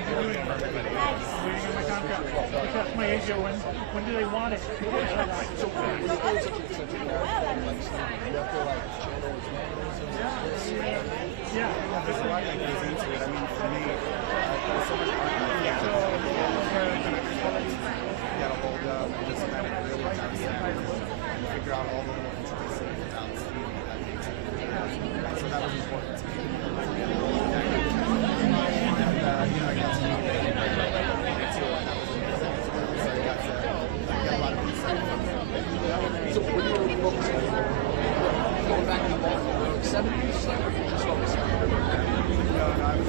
on my contract. That's my agent. When do they want it? Yeah. There's a lot that goes into it. I mean, for me, there's so much art that get a hold of and just kind of really dissect and figure out all the little intricacies without seeing that makes it. So that was important to me. And, I got to know it. So I got a lot of insight from it. So what do you really focus on? Going back in the 70s? Just focus on No, I was I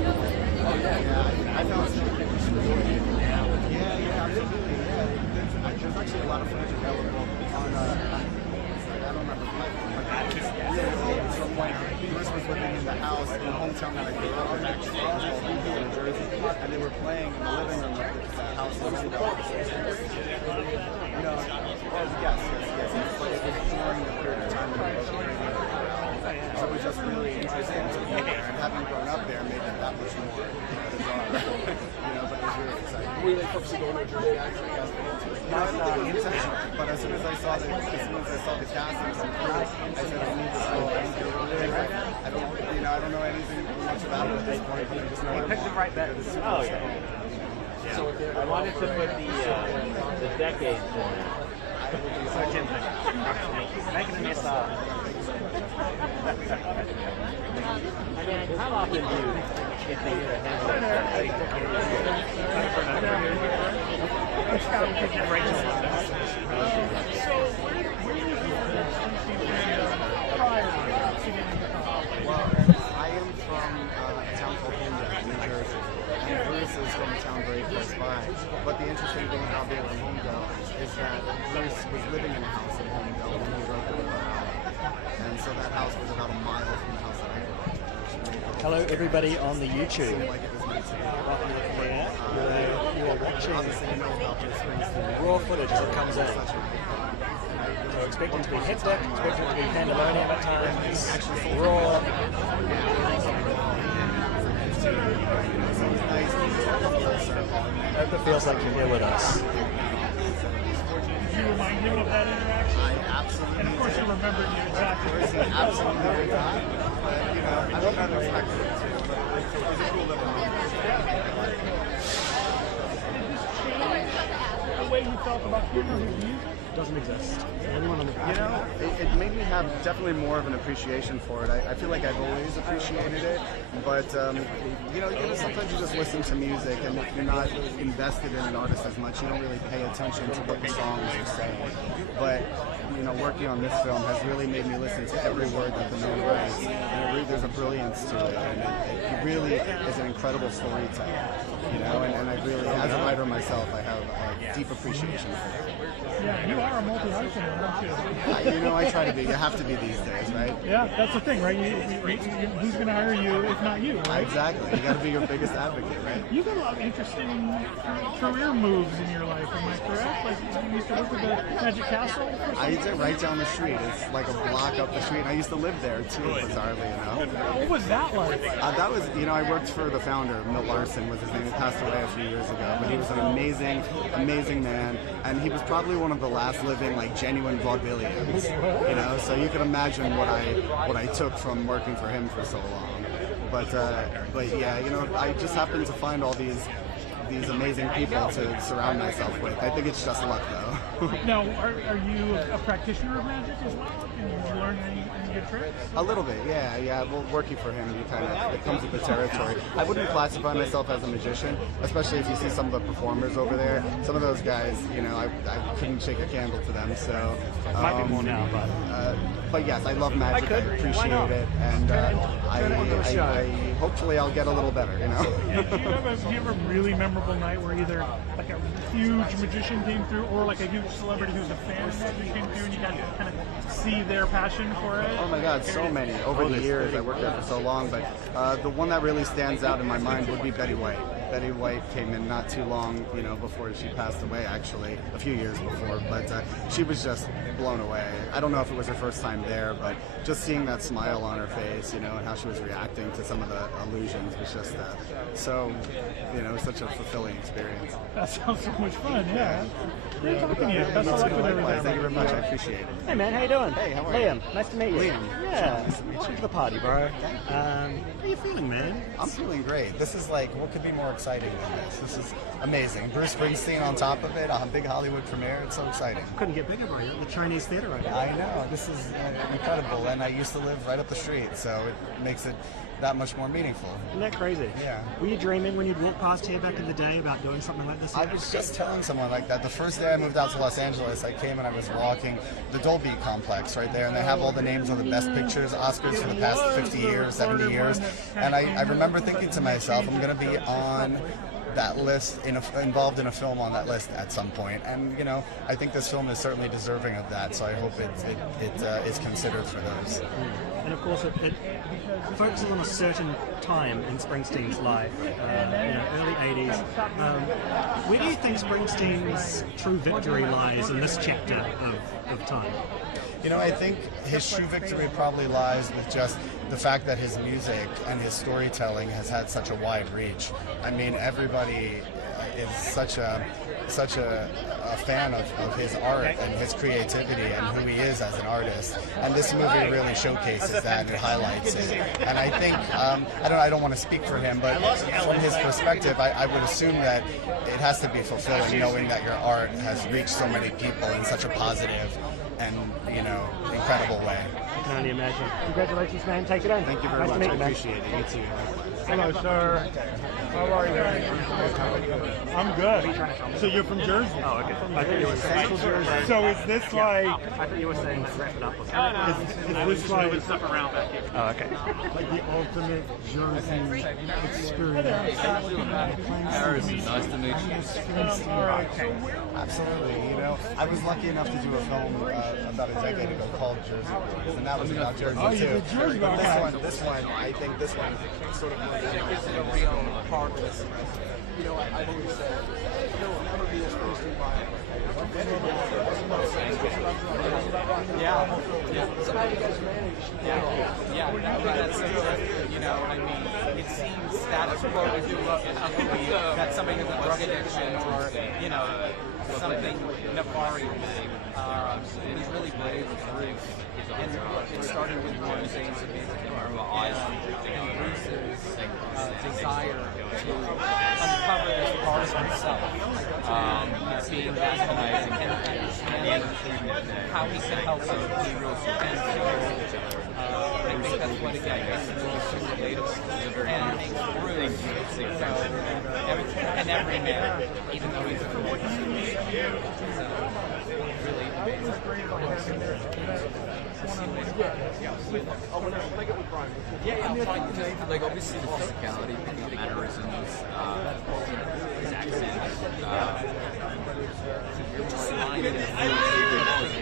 found some absolutely. There's actually a lot of footage available on I don't remember it's from when Bruce was living in the house in the hometown that I grew up in, actually, New Jersey, and they were playing in the living room of the house in Window. Yes. But it was during the period of time when I was living there. So it was just really interesting to be there, and having grown up there made it that much more bizarre. But it was really exciting. Were you focusing on New Jersey actually? Not intentional, but as soon as I saw the casting come through, I said I need this role. I don't know anything much about it at this point, but I just know You picked the right bet. Oh yeah. So I wanted to put the decades in there. So Jim, making a miss off. How often do you get the Well, I am from a town called Odessa, New Jersey, and Bruce is from a town very close by. But the interesting thing about being from Homedale is that Bruce was living in a house in Homedale when he wrote the book. And so that house was about a mile from the house that I grew up. Hello everybody on the YouTube. Like it was nice. You are watching Obviously, you know about the Springsteen. raw footage as it comes in. Such a big fun. So expect it to be hectic, expect it to be pandemonium at times, raw. I hope it feels like you're here with us. Did you remind him of that interaction? I absolutely And of course, you remembered you exactly. absolutely not. But, I don't know the expect it to, but it's a cool little moment. The way you felt about him or his music? Doesn't exist. Anyone on the It made me have definitely more of an appreciation for it. I feel like I've always appreciated it, but sometimes you just listen to music, and if you're not invested in an artist as much, you don't really pay attention to what the songs are saying. But working on this film has really made me listen to every word that the man writes, and there's a brilliance to it, and it really is an incredible storyteller. And I really, as a writer myself, I have a deep appreciation for it. Yeah, you are a multi-hyphenate, don't you? I try to be. You have to be these days, right? Yeah, that's the thing, right? Who's going to hire you if not you, right? Exactly. You got to be your biggest advocate, right? You've got a lot of interesting career moves in your life, am I correct? Like, you used to work at the Magic Castle? I used it right down the street. It's like a block up the street. And I used to live there, too, bizarrely, What was that like? That was, I worked for the founder, Milt Larson was his name. He passed away a few years ago. But he was an amazing, amazing man. And he was probably one of the last living, genuine vaudevillians. So you can imagine what I took from working for him for so long. But yeah, I just happened to find all these amazing people to surround myself with. I think it's just luck, though. Now, are you a practitioner of magic as well? Can you learn any good tricks? A little bit, yeah. Well, working for him, it comes with the territory. I wouldn't classify myself as a magician, especially if you see some of the performers over there. Some of those guys, I couldn't shake a candle to them. So might be more now, but yes, I love magic. I appreciate it, and I hopefully I'll get a little better. Yeah, do you have a really memorable night where either like a huge magician came through, or like a huge celebrity who's a fan of magic came through, and you got to kind of see their passion for it? Oh my God, so many over the years. I worked there for so long, but the one that really stands out in my mind would be Betty White. Betty White came in not too long, before she passed away, actually, a few years before, but she was just blown away. I don't know if it was her first time there, but just seeing that smile on her face, and how she was reacting to some of the allusions was just so, such a fulfilling experience. That sounds so much fun, yeah. Great talking to you. Best of luck with everything. Thank you very much. I appreciate it. Hey man, how you doing? Hey, how are you? Liam, nice to meet you. Liam. Yeah. Nice to meet you. Welcome to the party, bro. How you feeling, man? I'm feeling great. This is like, what could be more exciting than this? This is amazing. Bruce Springsteen on top of it, a big Hollywood premiere. It's so exciting. Couldn't get bigger, bro. You're at the Chinese theater right now. I know. This is incredible. And I used to live right up the street, so it makes it that much more meaningful. Isn't that crazy? Yeah. Were you dreaming when you'd walk past here back in the day about doing something like this? I was just telling someone like that. The first day I moved out to Los Angeles, I came and I was walking the Dolby complex right there, and they have all the names of the best pictures, Oscars for the past 50 years, 70 years. And I remember thinking to myself, I'm going to be on that list, involved in a film on that list at some point. And, I think this film is certainly deserving of that, so I hope it is considered for those. And of course, it focuses on a certain time in Springsteen's life, early 80s. Where do you think Springsteen's true victory lies in this chapter of time? I think his true victory probably lies with just the fact that his music and his storytelling has had such a wide reach. I mean, everybody is such a fan of his art and his creativity and who he is as an artist. And this movie really showcases that and it highlights it. And I think, I don't want to speak for him, but from his perspective, I would assume that it has to be fulfilling knowing that your art has reached so many people in such a positive and, incredible way. I can only imagine. Congratulations, man. Take it in. Thank you very Nice much. to meet I you, man. appreciate it. You too. Hello, sir. How are you? I'm good. So you're from Jersey? Oh, okay. I thought you were saying Jersey. So is this like? I thought you were saying let's wrap it up. Is this like stuff around back here? Oh, okay. Like the ultimate Jersey experience? Harrison, nice to meet you. Absolutely. I was lucky enough to do a film about a decade ago called Jersey Boys, and that was about Jersey too. But this one, I think this one sort of It's a real part of this. I've always said, will never be a Springsteen biopic. Yeah. So how do you guys manage? Yeah. I think that's it seems status quo to do that somebody has a drug addiction or, something nefarious. And he's really brave through. And it started with Humanizing and Bruce's desire to uncover this part of himself, being that amazing and understand how he can help other heroes. And I think that's what, again, makes it really so relatable. And Bruce, and every man, even though he's a boy. Really amazing. I'm trying to, like, obviously the physicality, the mannerisms, his accent, just finding it really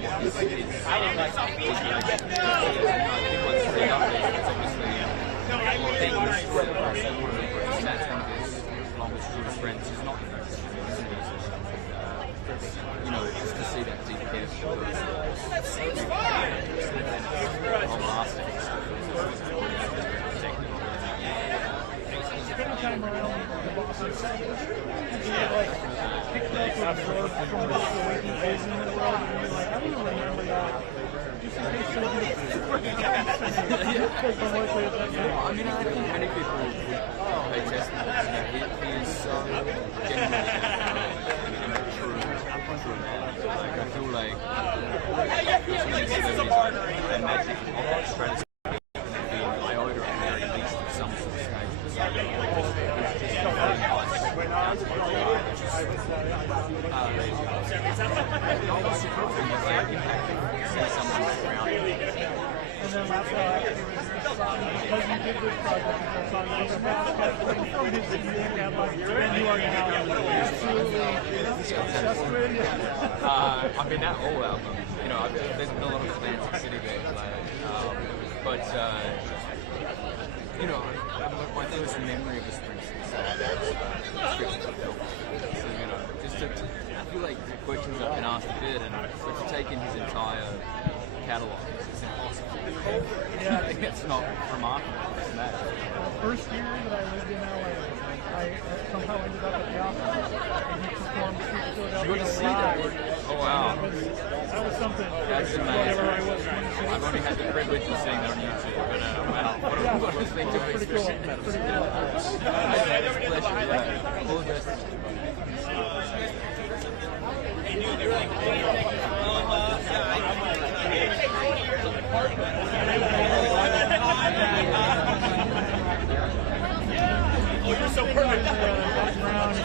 good. I think what's really up there is obviously taking the story of one of his longest, truest friends who's not just to see that deep care for I mean, I think many people would digest that. He is so genuine and true man. Like, I feel like the magic of Australia being iota at the very least of some sort of stage. And then that's because you did this project, from his music and like, and you are now obsessed with. I've been at all album. There's been a lot of Atlantic City there, but you know, my first memory of the Springsteen song is Scriptures of Film. So, you know, just to, I feel like the questions I've been asked a bit, and but to take in his entire catalogue, it's impossible. Yeah. It's not remarkable. It's mad. First year that I lived in LA, I somehow ended up at the AFI Fest, and he performed Street Philadelphia You got to see live. that? Oh wow. That was something. That's Whatever I amazing. was, 26. I've only had the privilege of seeing that on YouTube, but wow, what a thing to Pretty cool. experience. Pretty cool. It's a pleasure, yeah. All the best. Oh, you're so perfect.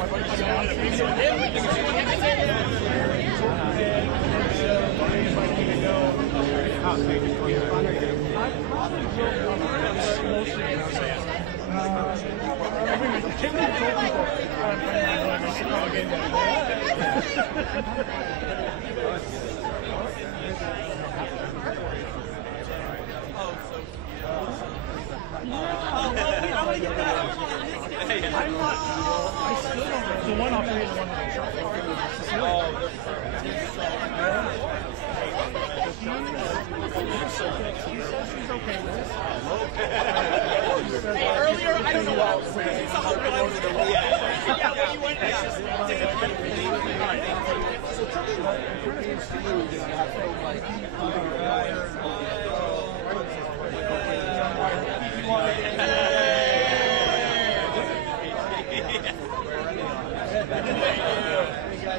The one off the one he says she's okay with it. Earlier, I don't know what I was saying. It's all good. Yeah, when you went, So tell me about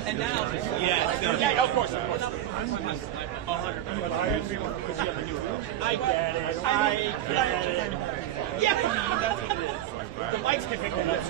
and now, yeah, of course. I get it. Yeah, that's what it is. The mics can pick that up.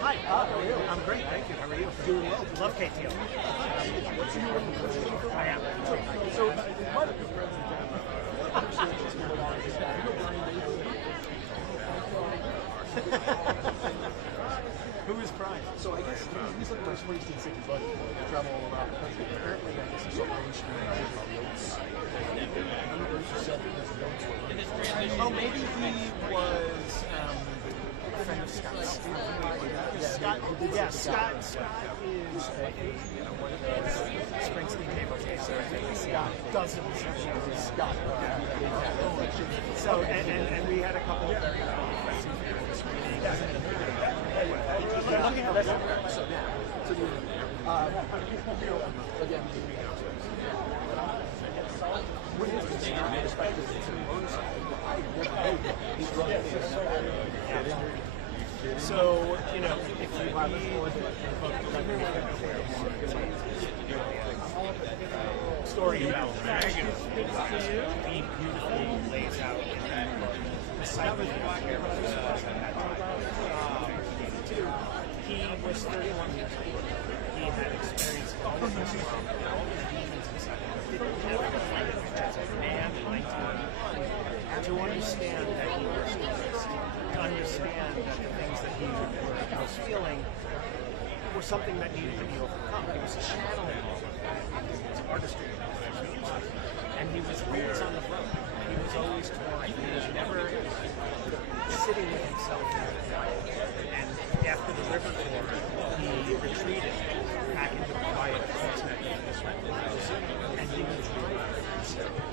Hi, how are you? I'm great, thank you. How are you? Doing well. Love KTO. I am. So, who is Brian? So I guess he's like my Springsteen city buddy. I travel all around the country. Apparently, I guess he's on Main Street. Oh, maybe he was a friend of Scott's. Scott is one of those Springsteen devotees. Scott dozens of Scott. So, and we had a couple of very friends this meeting. Looking at this episode now. So, again, So, you know, if you story about dragon, he beautifully lays out the cycle of he was 31 years old. He had experienced all of this trauma, all of the demons inside him. Didn't have a fight as a man in 1991 to understand that he was stressed, to understand that the things that he was feeling were something that needed to be overcome. He was channeling all of that into his artistry, and he was always on the road. He was always touring. He was never sitting with himself in the quiet. And after the river tour, he retreated back into the quiet content of this record. And he was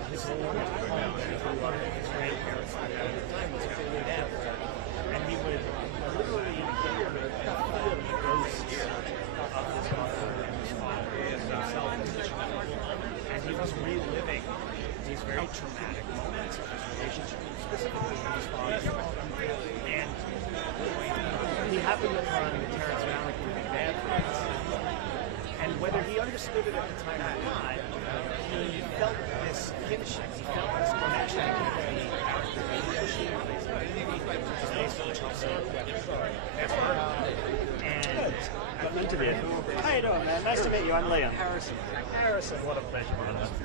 his old home that he grew up with, his grandparents at the time was going down. And he would literally hear and feel the ghosts of his mother and his father and himself and his children. And he was reliving these very traumatic moments of his relationship, specifically with his father. And he happened upon Terrence Malick in Big Bad Friends. And whether he understood it at the time or not, he felt this kinship, he felt this connection with the character that he was based on Hauser. That's her. And Got an interview. How you doing, man? Nice to meet you. I'm Liam. Harrison, what a pleasure.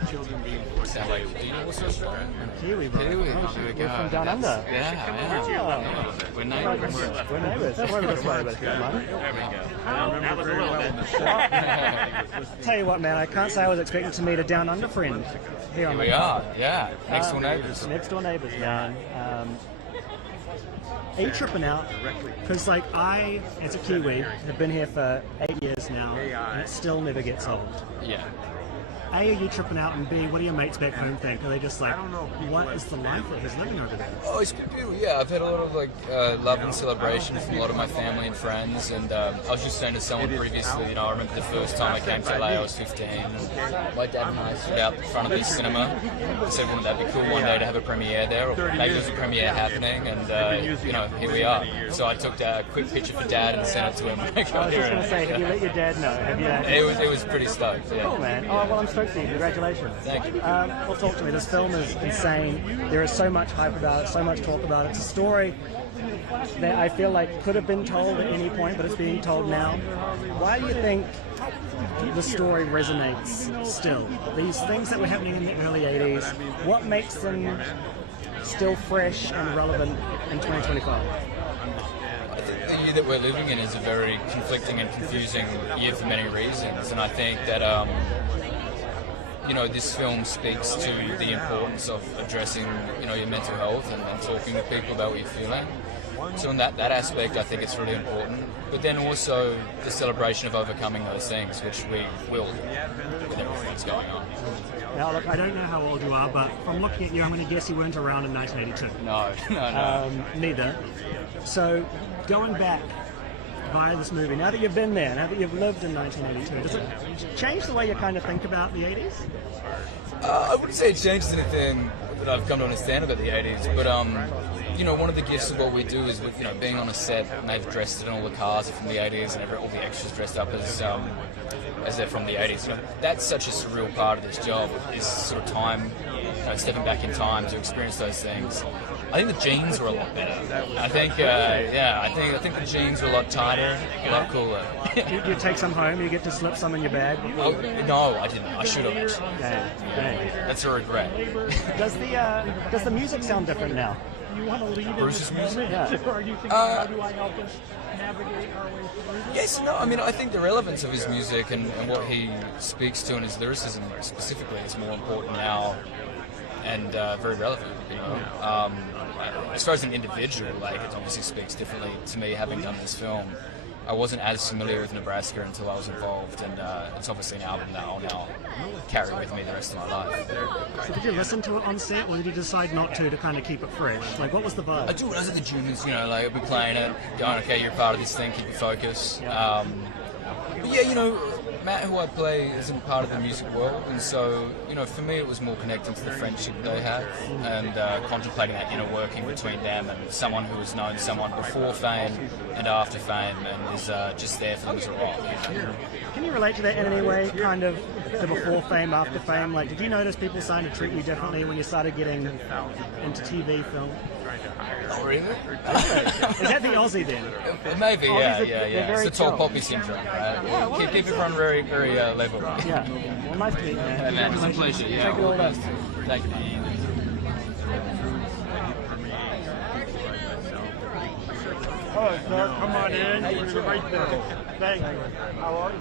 Children being forced to like, do you know what's Australia? Kiwi, bro. Kiwi, Oh, there we we're go. from down under. Yeah. We're neighbours. We're neighbours. Don't worry about it, man. That was a little bit. Tell you what, man, I can't say I was expecting to meet a down under friend here on the We are, yeah. Next door neighbours. Next door neighbours, man. Are you tripping out? Because, like, I, as a Kiwi, have been here for 8 years now, and it still never gets old. Yeah. A, are you tripping out? And B, what do your mates back home think? Are they just like, what is the life that he's living over there? Oh, it's beautiful. Yeah, I've had a lot of like love and celebration from a lot of my family and friends. And I was just saying to someone previously, you know, I remember the first time I came to LA, I was 15. My dad and I stood out in front of the cinema. I said, wouldn't that be cool one day to have a premiere there? Or maybe there's a premiere happening, and you know, here we are. So I took a quick picture for Dad and sent it to him. I was just going to say, have you let your dad know? Have you? It was pretty stoked. Yeah. Cool, man. Oh, well, I'm stoked for you. Congratulations. Thank you. Well, talk to me. This film is insane. There is so much hype about it, so much talk about it. It's a story that I feel like could have been told at any point, but it's being told now. Why do you think the story resonates still? These things that were happening in the early 80s, what makes them still fresh and relevant in 2025? I think the year that we're living in is a very conflicting and confusing year for many reasons, and I think that you know, this film speaks to the importance of addressing, you know, your mental health and talking to people about what you're feeling. So in that aspect, I think it's really important. But then also the celebration of overcoming those things, which we will with everything that's going on. Now, look, I don't know how old you are, but from looking at you, I'm going to guess you weren't around in 1982. No. Neither. So, going back via this movie, now that you've been there, now that you've lived in 1982, does it change the way you kind of think about the 80s? I wouldn't say it changes anything that I've come to understand about the 80s, but you know, one of the gifts of what we do is, with, you know, being on a set and they've dressed it and all the cars are from the 80s and all the extras dressed up as they're from the 80s. You know, that's such a surreal part of this job, is sort of time, you know, stepping back in time to experience those things. I think the jeans were a lot better. I think I think the jeans were a lot tighter, a lot cooler. You take some home, you get to slip some in your bag. Oh, no, I didn't. I should have. Dang. That's a regret. Does the music sound different now? You want to lead Bruce's music? Yeah. Or are you thinking, how do I help us navigate our way through this? Yes, no, I mean, I think the relevance of his music and what he speaks to and his lyricism specifically is more important now and very relevant, you know. As far as an individual, like, it obviously speaks differently to me having done this film. I wasn't as familiar with Nebraska until I was involved, and it's obviously an album that I'll now carry with me the rest of my life. So did you listen to it on set, or did you decide not to kind of keep it fresh? Like, what was the vibe? I do when I was at the gym, you know, like, I'd be playing it, going, okay, you're part of this thing, keep your focus. But yeah, you know, Matt, who I play, isn't part of the music world, and so, you know, for me it was more connecting to the friendship they have and contemplating that inner working between them and someone who has known someone before fame and after fame and is just there for them to rock. You know? Can you relate to that in any way, kind of the before fame, after fame? Like, did you notice people starting to treat you differently when you started getting into TV, film? Oh, really? Is that the Aussie then? Maybe, yeah. very It's the tall chill. poppy syndrome, right? Keep everyone very, very level. Yeah. Well, nice to meet you, man. Hey, man, it's a pleasure. Yeah. Take it all up. Thank you. Oh, sir, come on in. You're right there. Thanks. How are you?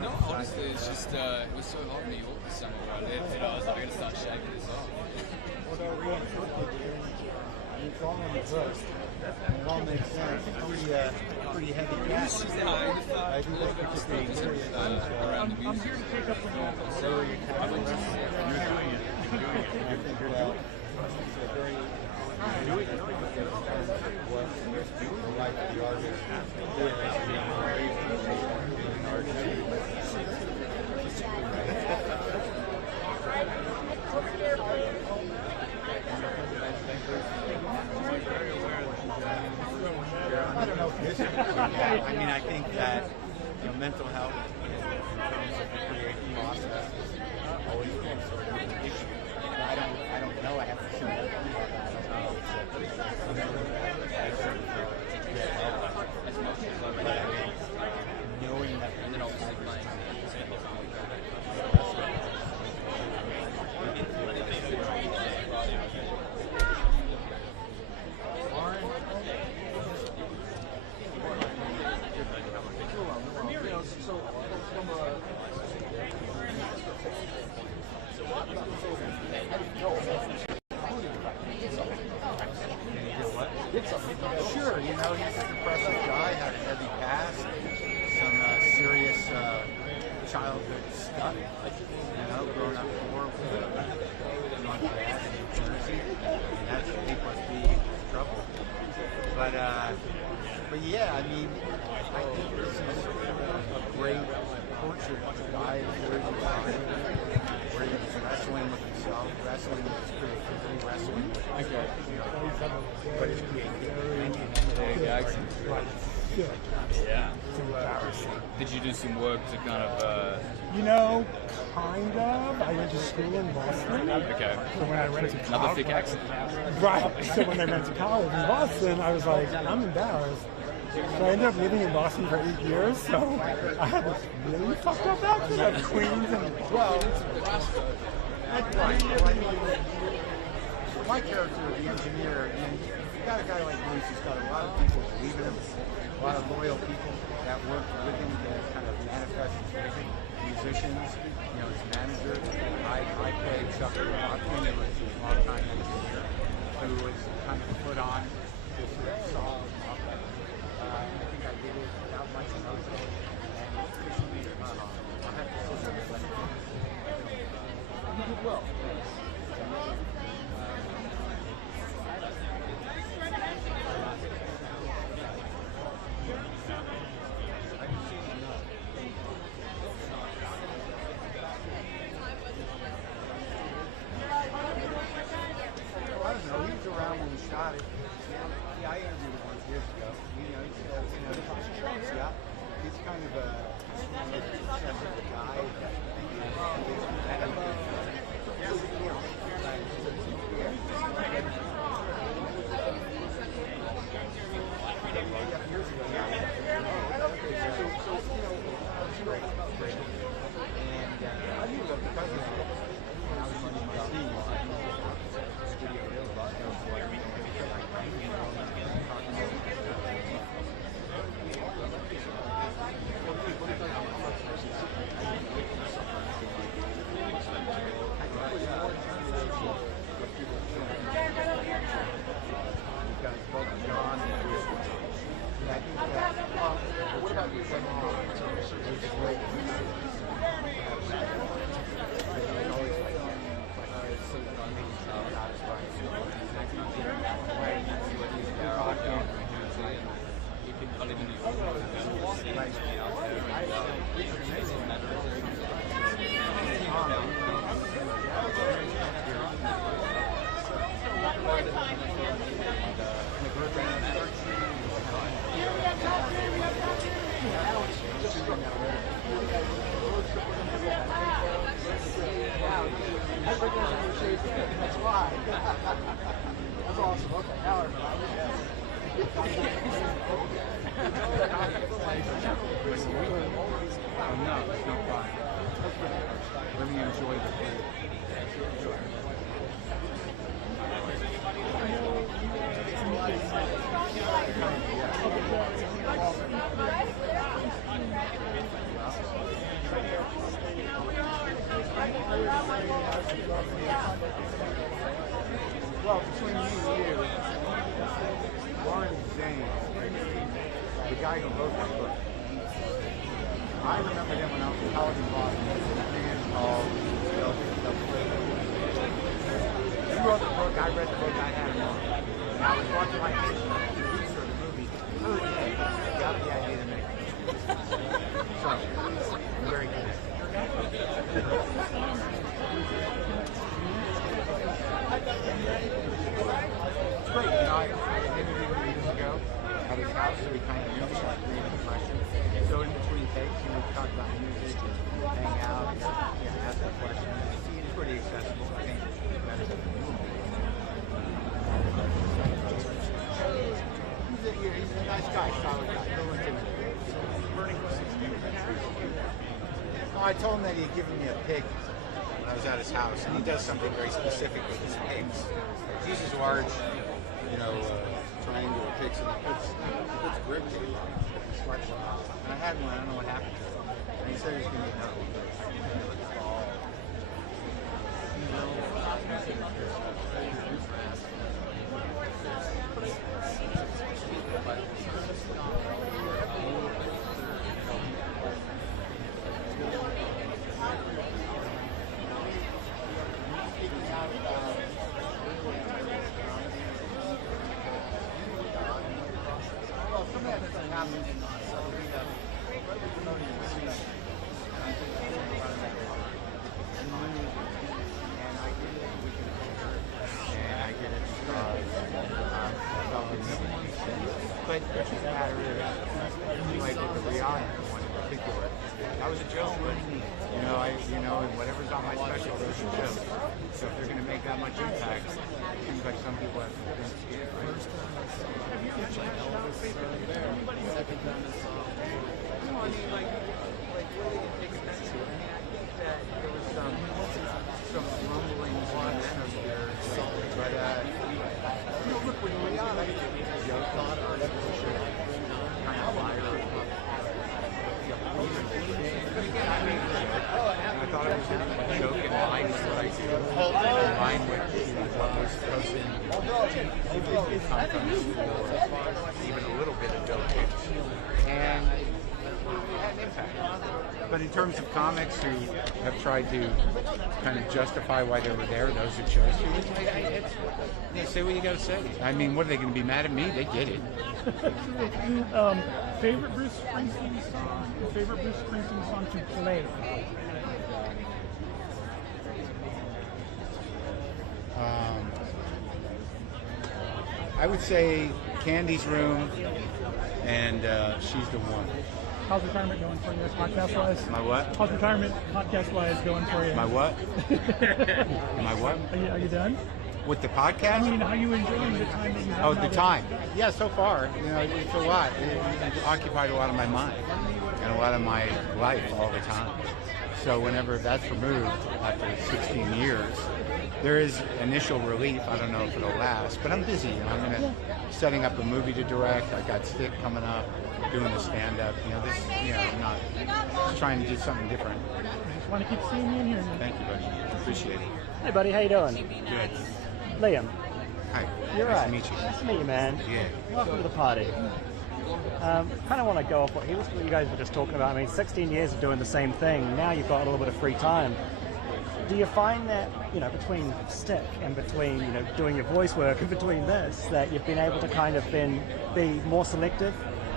No, honestly, it's just, it was so hot in New York this summer where I lived, I was like, I'm going to start shaving this off. It all makes sense. Pretty heavy gas. I do like what you're doing Around the I'm music. here to take up the ball. So you're doing it. I figured out it's a very what the life of the artist is being an artist. I don't know if this is, I mean, I think that mental health in terms of the creative process is always been sort of an issue. But I don't know. I have to see that. But I mean, knowing that and then obviously playing. Sure, he's a depressive guy, had a heavy past, some serious childhood stuff, growing up poor with my dad in New Jersey, and that's A plus B trouble. But yeah, I mean, I think this is a great portrait of a guy who is where he's wrestling with himself, wrestling with his creativity, wrestling with what his creativity. Yeah. Did you do some work to kind of... Kind of. I went to school in Boston. Okay. So when I went to Another college, thick accent. right. So when I went to college in Boston, I was like, I'm embarrassed. So I ended up living in Boston for 8 years. So I had this really fucked up accent of Queens and My character, the engineer, you got a guy like Bruce who's got a lot of people believe in him, a lot of loyal people that work with him to kind of manifest his vision. Musicians, his manager. I played Chuck Watson, who was a longtime engineer, who was kind of put on to sort of solve up. I think I did it without much emotion, and I have to say that you did well. Around when we shot it. Yeah, I interviewed him once years ago. He's kind of a successful guy. I knew the president when I was in D.C. That's why. That's awesome. Okay, now I No, it's no fun. Let me enjoy the food. Well, between me and you, Warren Zane, the guy who wrote that book, I remember him when I was in college in Boston. That man called He wrote the book, I read the book, I had him on. And I was watching my kids for the movie. Third day, got the idea to make it. So, I'm very good. It's great. You know, I interviewed him years ago at his house, so we kind of knew each other in question. So in between takes, you know, we talk about music, hang out, ask him questions. It's pretty accessible. I think it's better than the movie. He's a nice guy, solid guy. No intimidation. I told him that he'd given me a pig when I was at his house, and he does something very specific with his pigs. He uses large, triangular pigs, and he puts grip to it. And I had one, I don't know what happened to it. And he said he was going to eat another one. But the truth of the matter is, like with the reality one in particular, I was a joke. And whatever's on my special goes to joke. So if they're going to make that much impact, it seems like some people have to think it, right? No, I mean, like really didn't take offense to it. I mean, I think that there was some rumblings on there, but look, with reality, joke kind of liar. But again, I made the joke, and I thought it was a joke in line with what I do, in line with what was supposed to be sometimes, or even a little bit of joke pitch. And it had an impact. But in terms of comics who have tried to kind of justify why they were there, those who chose to, say what you got to say. I mean, what are they going to be mad at me? They get it. Favorite Bruce Springsteen song? Favorite Bruce Springsteen song to play? I would say Candy's Room and She's the One. How's retirement going for you, podcast-wise? My what? How's retirement, podcast-wise, going for you? My what? My what? Are you done? With the podcast? I mean, how are you enjoying the time that you have? Oh, the time. Yeah, so far, it's a lot. It's occupied a lot of my mind and a lot of my life all the time. So whenever that's removed after 16 years, there is initial relief. I don't know if it'll last, but I'm busy. I'm setting up a movie to direct. I got Stick coming up, doing the stand-up. I'm not just trying to do something different. I just want to keep seeing you in here. Thank you, buddy. Appreciate it. Hey, buddy, how you doing? Good. Liam. Hi. You're Nice right. to meet you. Nice to meet you, man. Yeah. Welcome to the party. Kind of want to go off what you guys were just talking about. I mean, 16 years of doing the same thing. Now you've got a little bit of free time. Do you find that, between Stick and between, doing your voice work and between this, that you've been able to kind of be more selective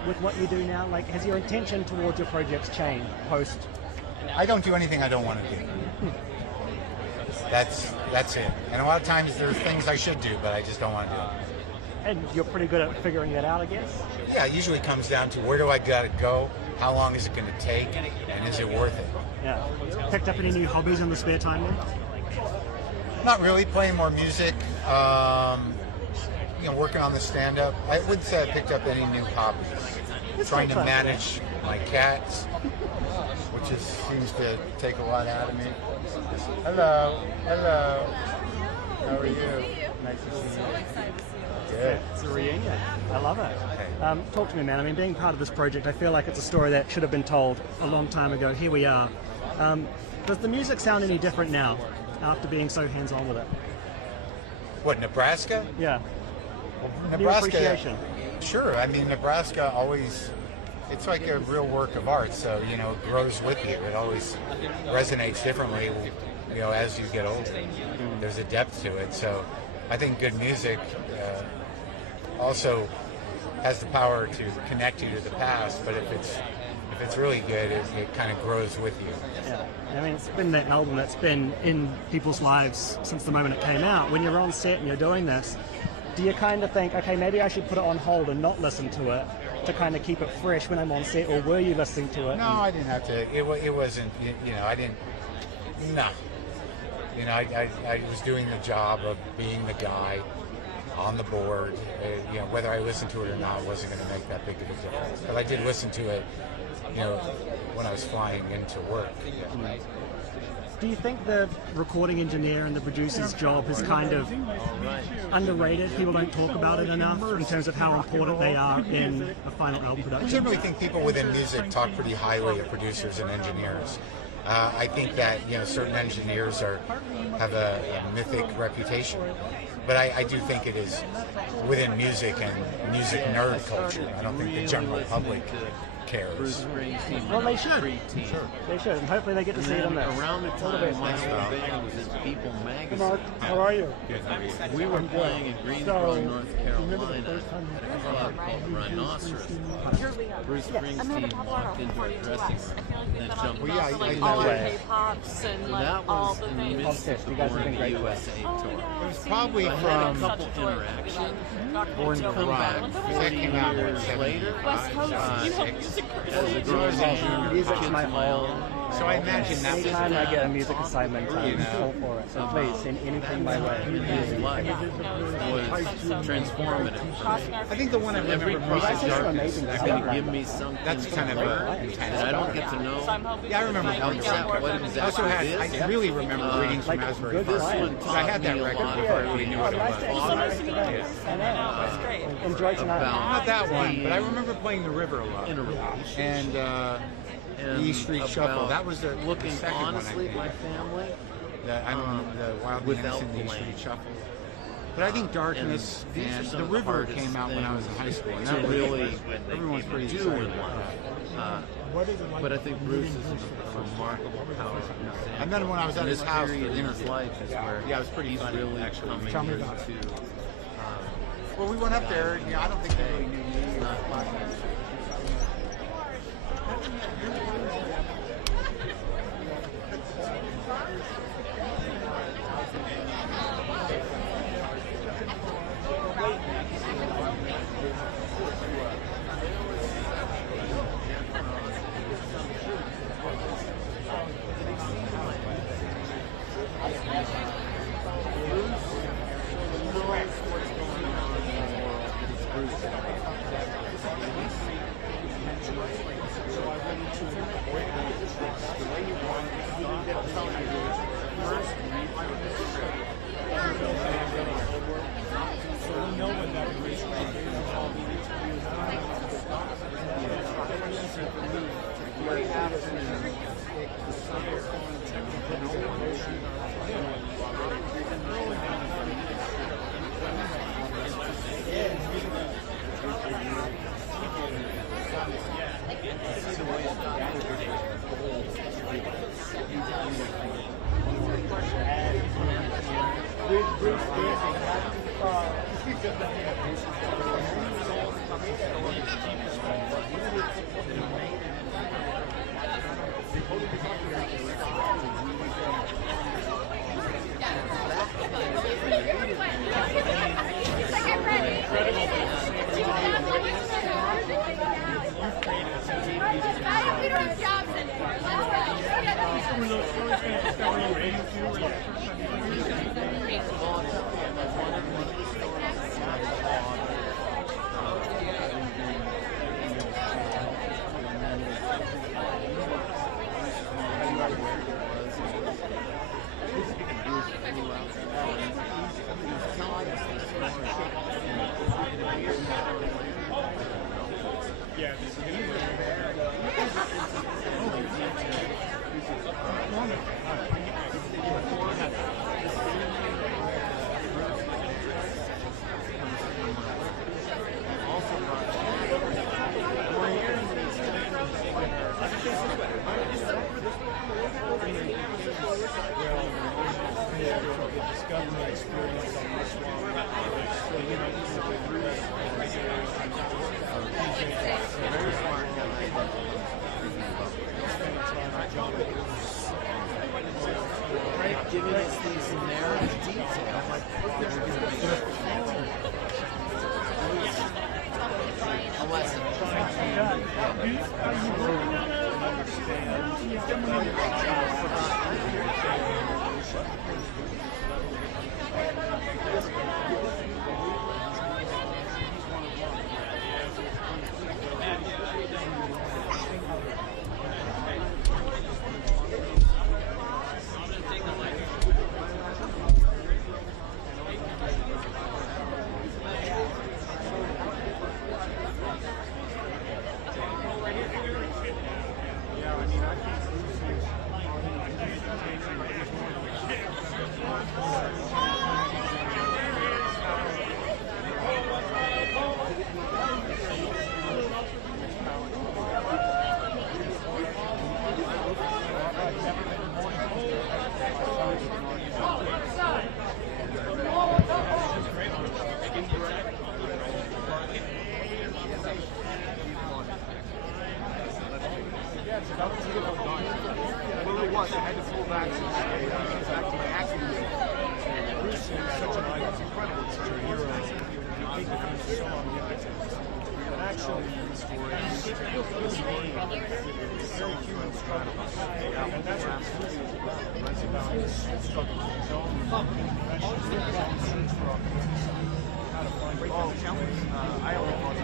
with what you do now? Like, has your intention towards your projects changed post? I don't do anything I don't want to do. That's it. And a lot of times there's things I should do, but I just don't want to do it. And you're pretty good at figuring that out, I guess? Yeah, it usually comes down to where do I gotta go, how long is it going to take, and is it worth it? Yeah. Picked up any new hobbies in the spare time then? Not really, playing more music. You know, working on the stand-up. I wouldn't say I picked up any new hobbies. Trying to manage my cats, which seems to take a lot out of me. Hello, hello. How are you? Nice to see you. Good. It's a reunion. I love it. Talk to me, man. I mean, being part of this project, I feel like it's a story that should have been told a long time ago. Here we are. Does the music sound any different now after being so hands-on with it? What, Nebraska? Yeah. Well, New Nebraska. appreciation. Sure. I mean, Nebraska always. It's like a real work of art. So it grows with you. It always resonates differently. As you get older, there's a depth to it. So I think good music also has the power to connect you to the past. But if it's really good, it kind of grows with you. Yeah. I mean, it's been that album that's been in people's lives since the moment it came out. When you're on set and you're doing this, do you kind of think, okay, maybe I should put it on hold and not listen to it to kind of keep it fresh when I'm on set, or were you listening to it? No, I didn't have to. It wasn't, I didn't, no. I was doing the job of being the guy on the board. Whether I listened to it or not wasn't going to make that big of a difference. But I did listen to it, when I was flying into work. Do you think the recording engineer and the producer's job is kind of underrated? People don't talk about it enough in terms of how important they are in a final album I production. generally think people within music talk pretty highly of producers and engineers. I think that certain engineers have a mythic reputation, but I do think it is within music and music nerd culture. I don't think the general public cares. Well, they should. Sure. They should, and hopefully they get to see it on there. Around the time my whole band was in People magazine. Mark, how are you? We were playing in Greensboro, North Carolina, at a club called Rhinoceros. Bruce Springsteen walked into our dressing room and jumped No off. way. K-pops and So like that all was the in the things. midst of You guys have been the great to us. USA tour. It was probably So I had a from couple interactions. Born to Come Run. back That 40 came out in years later. West Coast, uh, music As a girl Music's my all. So I imagine that was Anytime I get a music assignment, I'm all for it. So please send anything my way. his life was transformative. I think the one I Every remember piece most of some darkness amazing is stuff. going to give me something That's kind of to a learn intense that I don't get to know. Yeah, I remember outside what I also exactly had, it is. I really remember readings from like Asbury good Park. science. So I had that record before I really knew what it was. That's great. Enjoy tonight. Not that one, but I remember playing The River a lot. In a relationship. And the E Street Shuffle. That was the looking second honestly one, I at think. my family I don't know, the Wild without Innocent, the E blame. Street Shuffle. But I think Darkness these are and some The of the River hardest came out when I was in high school. And to that was- really everyone's pretty do excited in about life. that. But I think Bruce is a remarkable power. I met him when I was at his house for Period in dinner. his life is where Yeah, it was pretty he's funny, really actually. coming Tell me into about it. um, Well, we went up there. I don't think they really knew me. Were those stories going to discover you were 82 or your first time? Giving us these narrative details. A lesson. Well, it was. I had to pull back to my acting. Bruce is such an icon. It's incredible. It's such a hero. You think of him as so on the icons. But actually, it's very human struggle. And that's what this movie is about. It's about his struggle with his own search for authenticity. How to find I only want to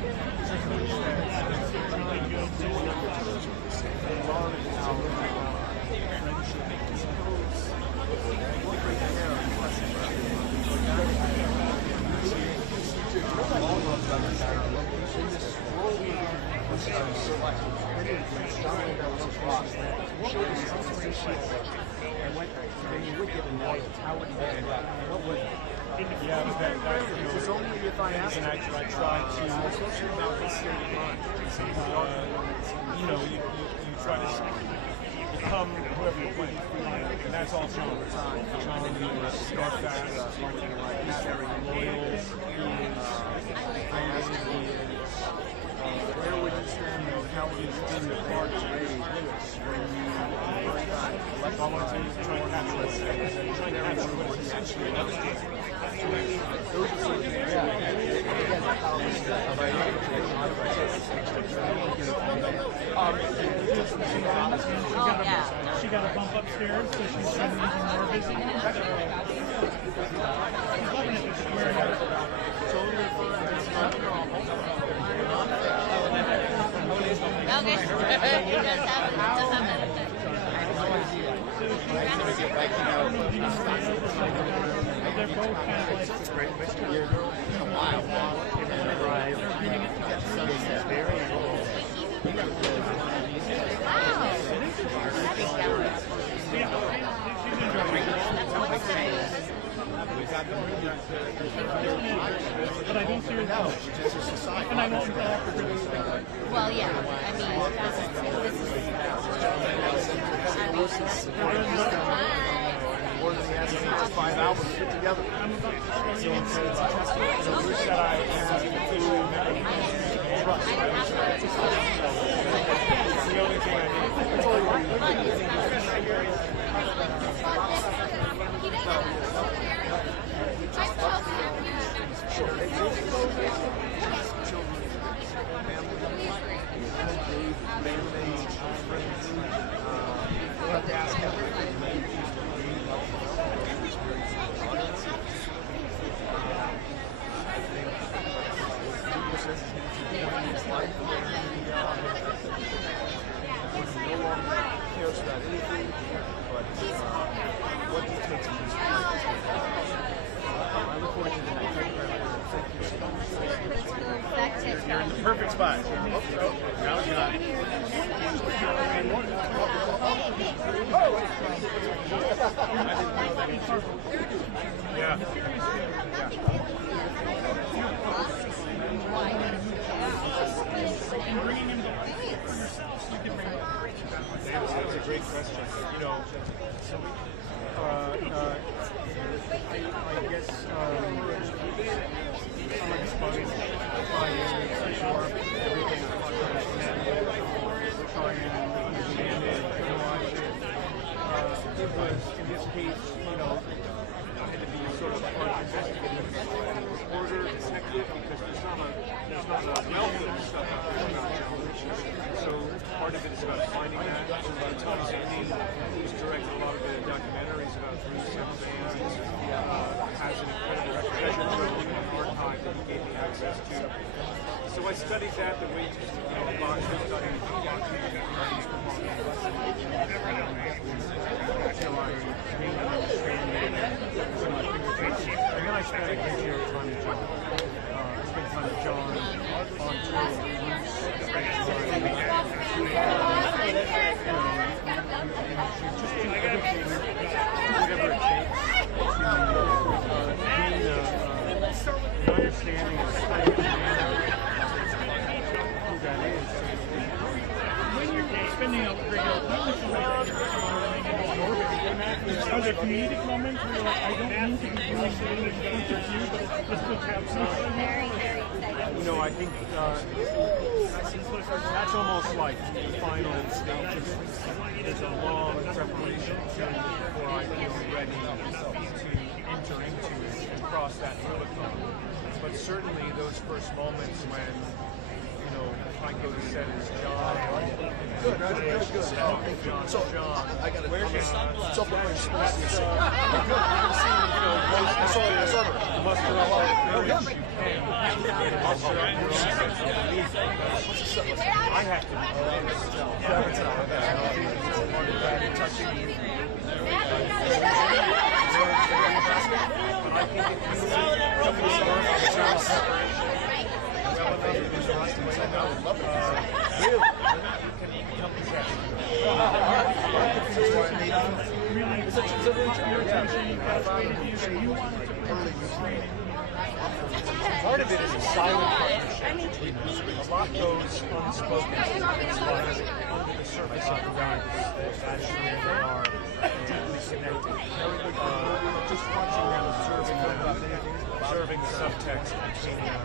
it was only if I asked an actor, I tried to, especially about his state of mind. You know, you try to become whoever you're playing. And that's all John. John is steadfast, he's very loyal, he is where would you stand on how he's in the part today when you like I want to try to capture what essentially those are sort of things. She got a bump upstairs, so she's been even more busy. She's loving it this year. They're both kind of like a while. But I don't see her now. And I won't go after her. Well, yeah. I mean, this is More than he has in just 5 albums put together. So it's a testament to Bruce that I it's the only thing I need. That's all I want. Cares about anything but spot. Now it's not. Yeah. That's a great question. You know, I guess I'm exposed by everything try and understand it and watch it. It was, in this case, you know, had to be sort of part investigative reporter, detective, because there's not a wealth of stuff out there about generations. So part of it is about finding that. Tony Zany, who's directed a lot of the documentaries about Bruce and bands, has an incredible treasure trove and archive that he gave me access to. So I studied that the way boxers study boxing. And then I spent a great deal of time with John. I spent time with John on tour just do everything, whatever it takes to gain an understanding of who that is. When you're spending a great deal of time with somebody, are there comedic moments where you're like, I don't need to be doing this point of view, but let's just have something? You know, I think that's almost like the final stage. There's a long preparation before I feel ready to enter into and cross that Rubicon. But certainly those first moments when, you know, I go to set as John. Good. John. So, I got to. Where's your sunglasses? So, where's your sunglasses? I saw them. Muster up. I have to be touching you. Part of it is a silent partnership. A lot goes unspoken under the surface of the guys. Actually, they are deeply connected. Just watching them, observing the subtext between them.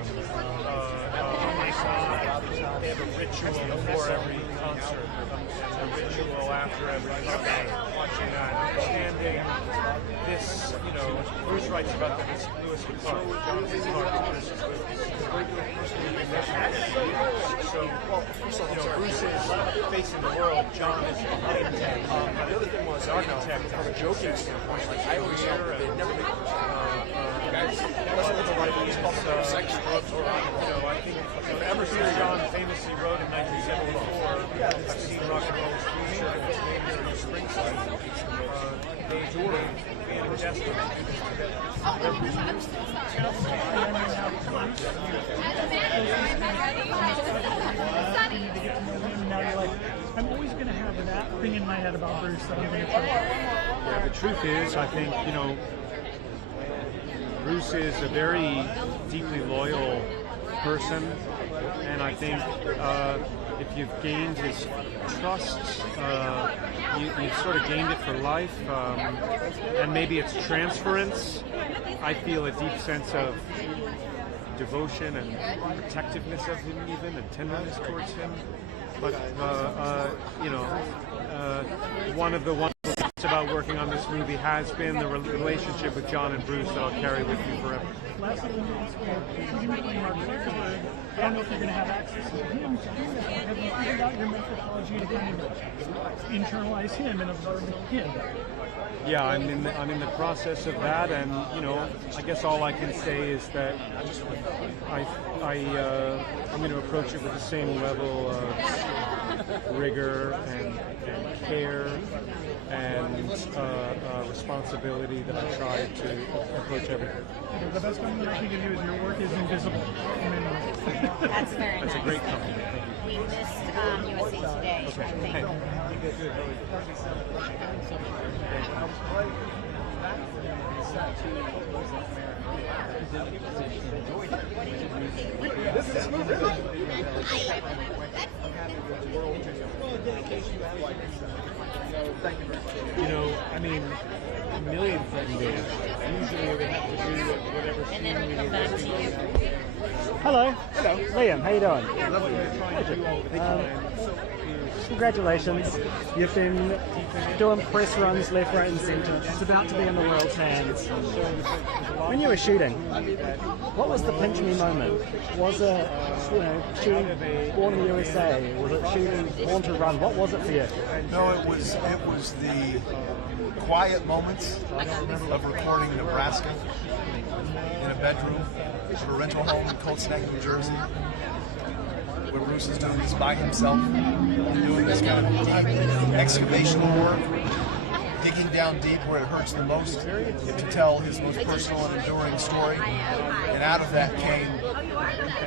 They have a ritual before every concert, and a ritual after every concert. Watching that, understanding this, you know, Bruce writes about this Lewis and Clark, Jonathan Clark, this is so, you know, Bruce is facing the world, John is behind him. The other thing was the architect from a joking standpoint, like I always felt that they'd never make I think ever since John famously wrote in 1974, I've seen rock and roll's future, and it's named here Springsteen. They adore being in Odessa. I'm always going to have that thing in my head about Bruce that I'm going to try. Yeah, the truth is, I think, you know, Bruce is a very deeply loyal person, and I think if you've gained his trust, you've sort of gained it for life, and maybe it's transference. I feel a deep sense of devotion and protectiveness of him, even, and tenderness towards him. But you know, one of the wonderful things about working on this movie has been the relationship with John and Bruce that I'll carry with me forever. Lastly, I don't know if you're going to have access to him to do that. Have you figured out your methodology to kind of internalize him and absorb him? Yeah, I'm in the process of that, and you know, I guess all I can say is that I'm going to approach it with the same level of rigor and care and responsibility that I try to approach everything. The best compliment I can give you is your work is invisible. That's very That's nice. a great compliment. We missed USA Today, I think. You know, I mean, millions of them do. Usually it would have to do with whatever And then we'll come back to you. Hello. Hello. Liam, how you doing? Congratulations. You've been doing press runs left, right and centre. It's about to be in the world's hands. When you were shooting, what was the pinch me moment? Was it, shooting Born in the USA? Was it shooting Born to Run? What was it for you? No, it was the quiet moments of recording in Nebraska, in a bedroom, of a rental home in Cold Snake, New Jersey, where Bruce is doing this by himself, doing this kind of deep excavation work, digging down deep where it hurts the most to tell his most personal and enduring story. And out of that came,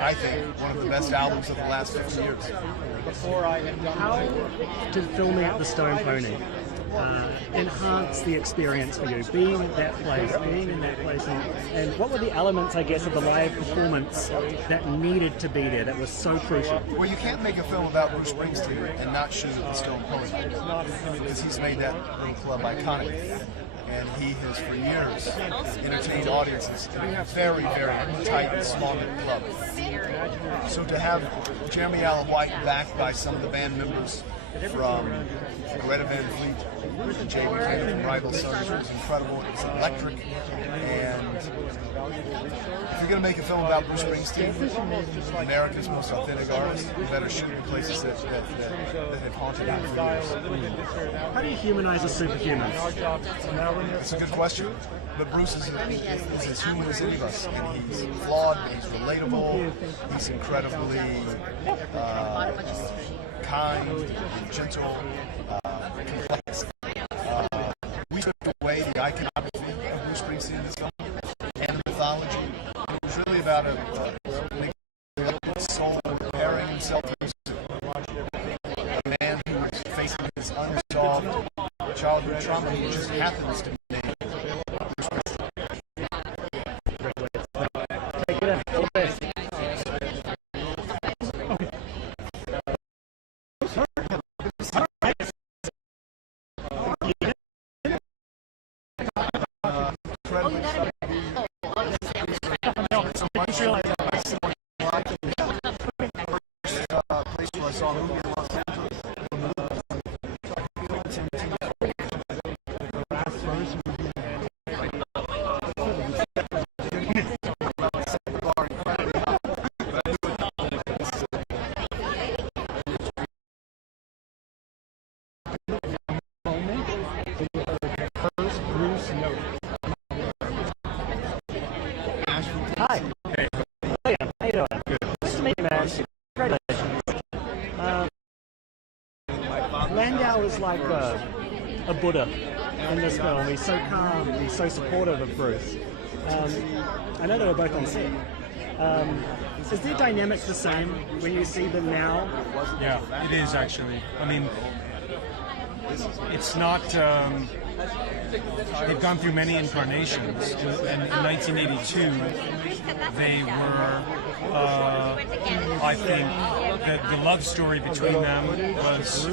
I think, one of the best albums of the last 50 years. How did filming at the Stone Pony enhance the experience for you, being in that place, and what were the elements, I guess, of the live performance that needed to be there, that was so crucial? Well, you can't make a film about Bruce Springsteen and not shoot at the Stone Pony, because he's made that little club iconic. And he has, for years, entertained audiences in a very, very tight and small club. So to have Jeremy Allen White backed by some of the band members from Greta Van Fleet and Jay Buchanan from Rival Sons was incredible. It was electric. And if you're going to make a film about Bruce Springsteen, America's most authentic artist, you better shoot in places that have haunted him for years. How do you humanize a superhuman? It's a good question, but Bruce is as human as any of us, and he's flawed, but he's relatable, he's incredibly kind and gentle, complex. We took away the iconography of Bruce Springsteen in this film, and the mythology. It was really about a soul repairing himself through a man who was facing his unresolved childhood trauma, who just happens to be named Bruce Springsteen. Take it in. All the best. Hi. Hey. Hey, how you doing? Good. Nice to meet you, man. Congratulations. Landau is like a Buddha in this film. He's so calm. He's so supportive of Bruce. I know they were both on set. Is their dynamic the same when you see them now? Yeah, it is actually. I mean, it's not. They've gone through many incarnations. In 1982, they were, I think, the love story between them was,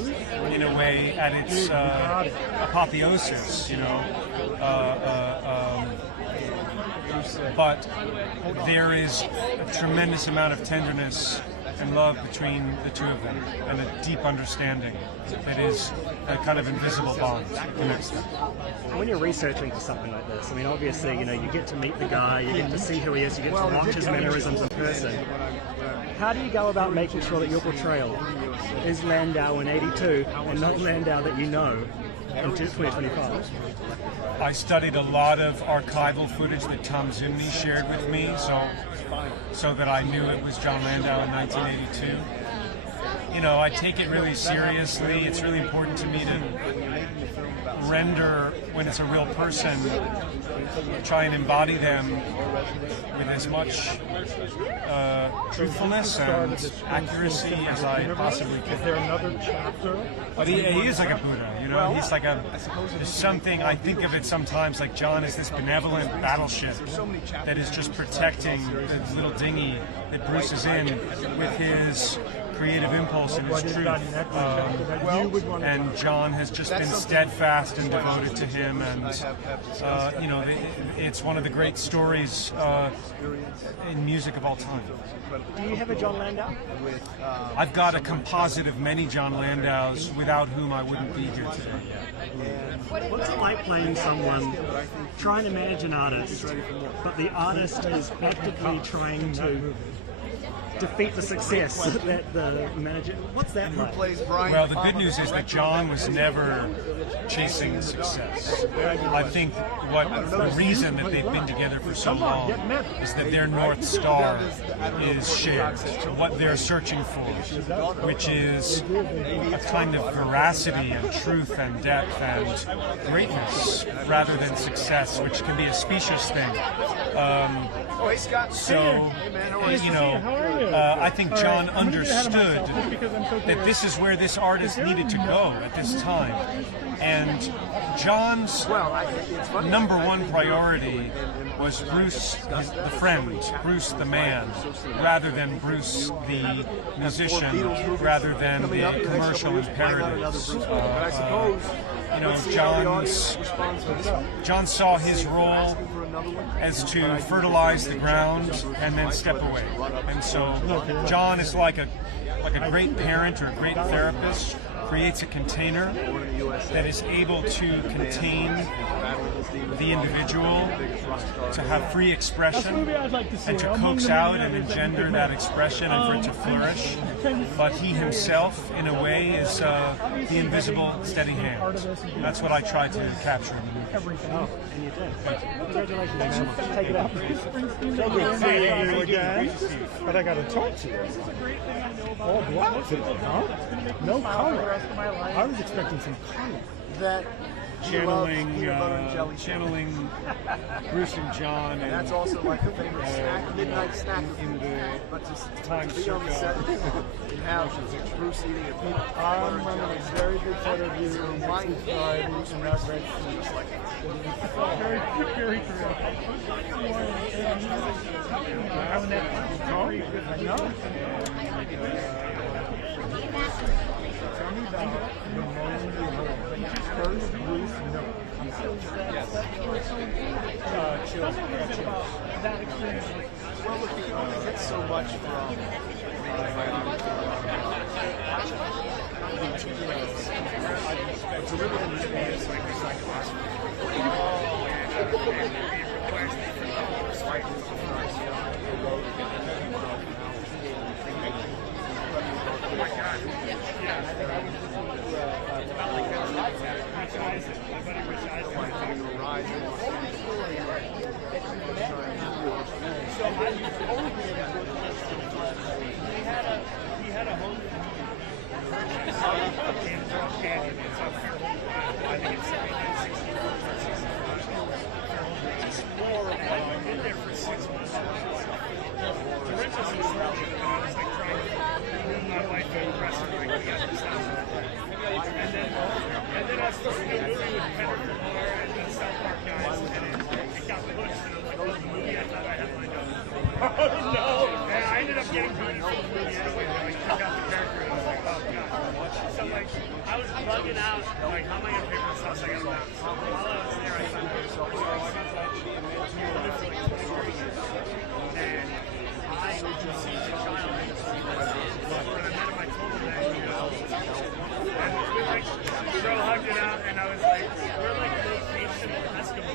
in a way, at its apotheosis, you know. But there is a tremendous amount of tenderness and love between the two of them, and a deep understanding that is a kind of invisible bond that connects them. When you're researching for something like this, I mean, obviously, you know, you get to meet the guy, you get to see who he is, you get to watch his mannerisms in person. How do you go about making sure that your portrayal is Landau in '82 and not Landau that you know in 2025? I studied a lot of archival footage that Tom Zimney shared with me, so that I knew it was John Landau in 1982. I take it really seriously. It's really important to me to render, when it's a real person, try and embody them with as much truthfulness and accuracy as I possibly can. Is there another chapter? But he is like a Buddha, he's like there's something, I think of it sometimes like John is this benevolent battleship that is just protecting the little dinghy that Bruce is in with his creative impulse and his truth. And John has just been steadfast and devoted to him, and it's one of the great stories in music of all time. Do you have a John Landau? I've got a composite of many John Landaus without whom I wouldn't be here today. What's it like playing someone, trying to manage an artist, but the artist is actively trying to defeat the success that the manager... What's that like? Well, the good news is that John was never chasing success. I think the reason that they've been together for so long is that their North Star is shared, what they're searching for, which is a kind of veracity and truth and depth and greatness rather than success, which can be a specious thing. I think John understood that this is where this artist needed to go at this time. And John's number one priority was Bruce, the friend, Bruce the man, rather than Bruce the musician, rather than the commercial imperatives. John saw his role as to fertilize the ground and then step away. And so John is like a great parent or a great therapist, creates a container that is able to contain the individual, to have free expression, and to coax out and engender that expression and for it to flourish. But he himself, in a way, is the invisible steady hand. That's what I tried to capture in the movie. Oh, and you did. Congratulations. Take it up. But I got to talk to you. Oh, black today, huh? No color. I was expecting some color. That channeling Bruce and John, and that's also my favorite snack, midnight snack in the but just time be on the set and have Bruce eating a peanut butter and jelly. Very good photo of you. Mine Very creative. Having that very good. I know. Tell me about the moment you heard first Bruce note. Yes. Chills. That experience. Well, look, you get so much from delivered in this way is like He had a home canyon in South Carolina. I think it's 64. I've been there for 6 months. The rentals and stuff, and I was like trying to move my wife to impress her, like, we got this stuff. And then I was supposed to do a movie with Kendrick Lamar and the South Park guys, and it got pushed, and I was like, oh, the movie I thought I had lined up. Oh no! And I ended up getting booted from the movie anyway, but I took out the character, and I was like, oh god. So like, I was bugging out, like, how am I gonna pay for this house I gotta bounce? So while I was there, I found myself and I conceived a child, and I met him, I told him that, and we like so hugged it out, and I was like, we're like location Eskimo.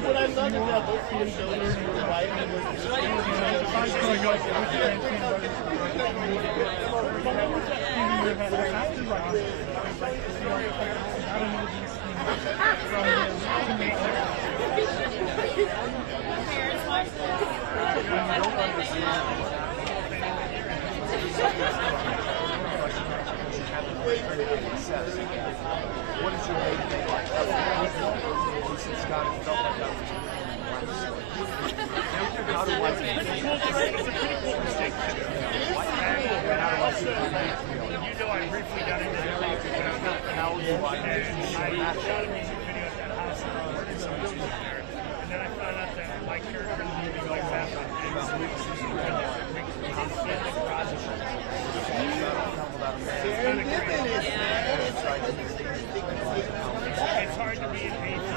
What I love about those two shoulders were white and was you don't understand. got it felt like I was how do I It's a pretty cool distinction. And also, you know, I briefly got into the how do I and I shot a music video at that house and recorded some music there. And then I found out that my character in the movie going back on things and it's in the process. It's hard to be an atheist.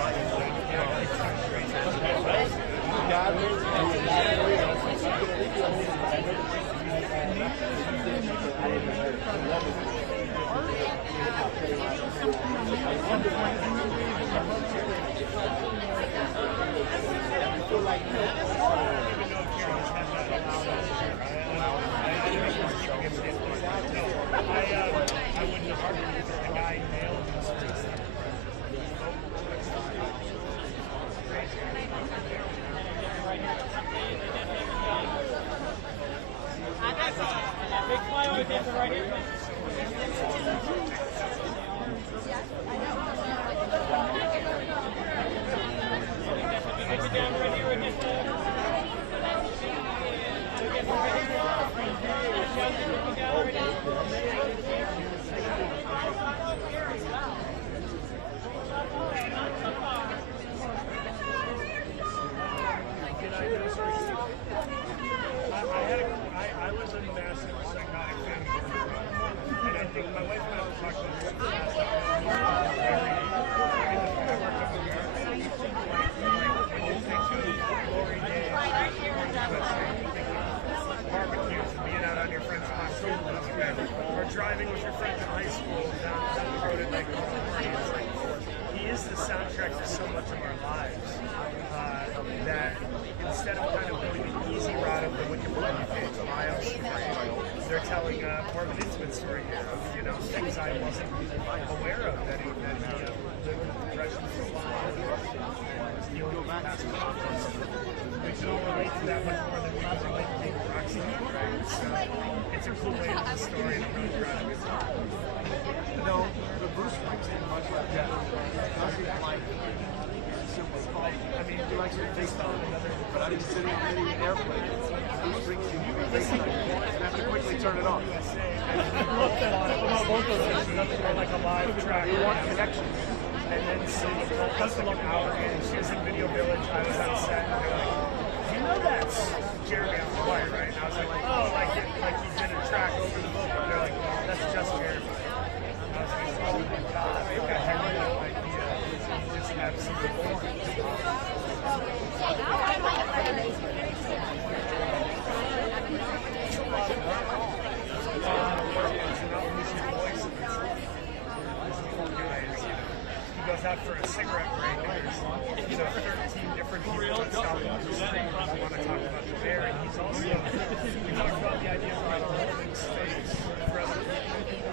I wouldn't have argued that the guy nailed his face. Big flyover with him right here. Take it down right here with his I was a massive psychotic fan, and I think my wife and I were talking about this last time. When you think of glory days, barbecues and being out on your friend's patio, or driving with your friends in high school down the road at night. He is the soundtrack to so much of our lives. That instead of kind of going the easy route of the Wikipedia page Miles story, they're telling more of an intimate story here of, you know, things I wasn't aware of that he lived with depression for a while. Dealing with past conflicts. We can all relate to that much more than we can relate to being Roxy, right? So it's a cool way to tell the story, and I'm really proud of it. No, the Bruce Springsteen much like that doesn't like I mean, he likes to take on another, but I didn't sit in any airplane. Bruce Springsteen, you can listen to it and have to quickly turn it off. Looked at both of those, nothing like a live track. You want connections. And then that's like an hour in. She was in Video Village. I was on set, and they're like, "You know that's Jeremy on the wire, right?" And I was like, "Oh, like he did a track over the book." And they're like, "That's just Jeremy." And I was like, "Oh my God, I had no idea. He's just absolutely born." He goes out for a cigarette break, and there's, you know, 13 different people that stop on the street who want to talk about the bear, and he's also, we talked about the idea of like holding space for other people.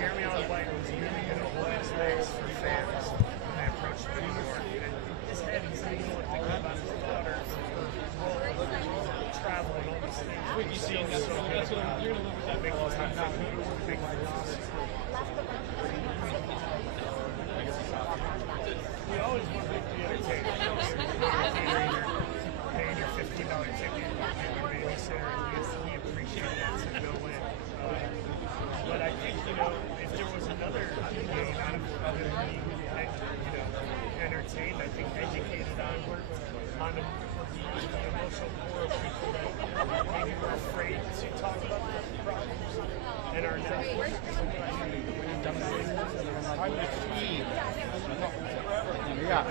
Jeremy Allen White was really going to hold space for fans when they approached New York, and in his head he's thinking about his daughter, travel and all these things. We've seen so good about making time for people, making things. We always want to be entertained. Paying your $15 ticket, getting your babysitter, we appreciate that to go in. But I think, you know, if there was another gain out of other than being, you know, entertained, I think educated on the emotional core of people that maybe were afraid to talk about the problems and are now. Yeah.